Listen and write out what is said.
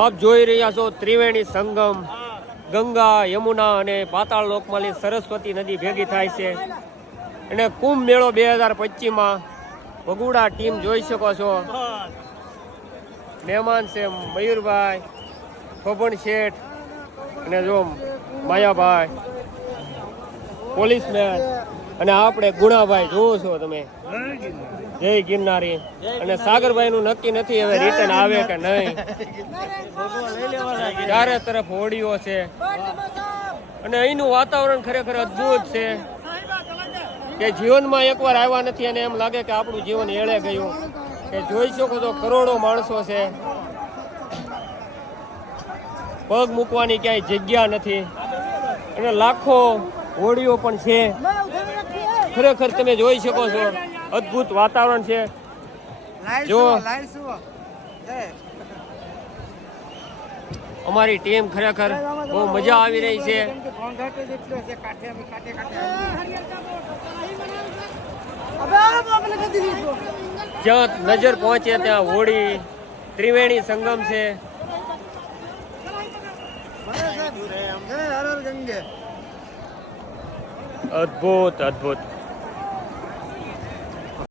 આપ જોઈ રહ્યા છો ત્રિવેણી સંગમ, ગંગા, યમુના અને પાતાળ લોકમાલી સરસ્વતી નદી ભેગી થાય છે. અને કુંભ મેળો 2025માં વગુડા ટીમ જોઈ શકો છો. મહેમાન છે મયુરભાઈ, ફોભણ શેઠ અને જો માયાભાઈ, પોલીસમેન અને આપણે ગુણાભાઈ જોવો છો તમે. જય ગિરનારી. અને સાગરભાઈ નું નક્કી નથી હવે રિટર્ન આવે કે નહીં. ચારે તરફ હોડીઓ છે અને અહીંનું વાતાવરણ ખરેખર અદ્ભુત છે કે જીવનમાં એકવાર આવ્યા નથી અને એમ લાગે કે આપણું જીવન એળે ગયું. કે જોઈ શકો તો કરોડો માણસો છે, પગ મૂકવાની ક્યાંય જગ્યા નથી અને લાખો હોડીઓ પણ છે. ખરેખર તમે જોઈ શકો છો અદ્ભુત વાતાવરણ છે. જો અમારી ટીમ ખરેખર બહુ મજા આવી રહી છે. જ્યાં નજર પહોંચે ત્યાં હોડી, ત્રિવેણી સંગમ છે. અદ્ભુત અદ્ભુત.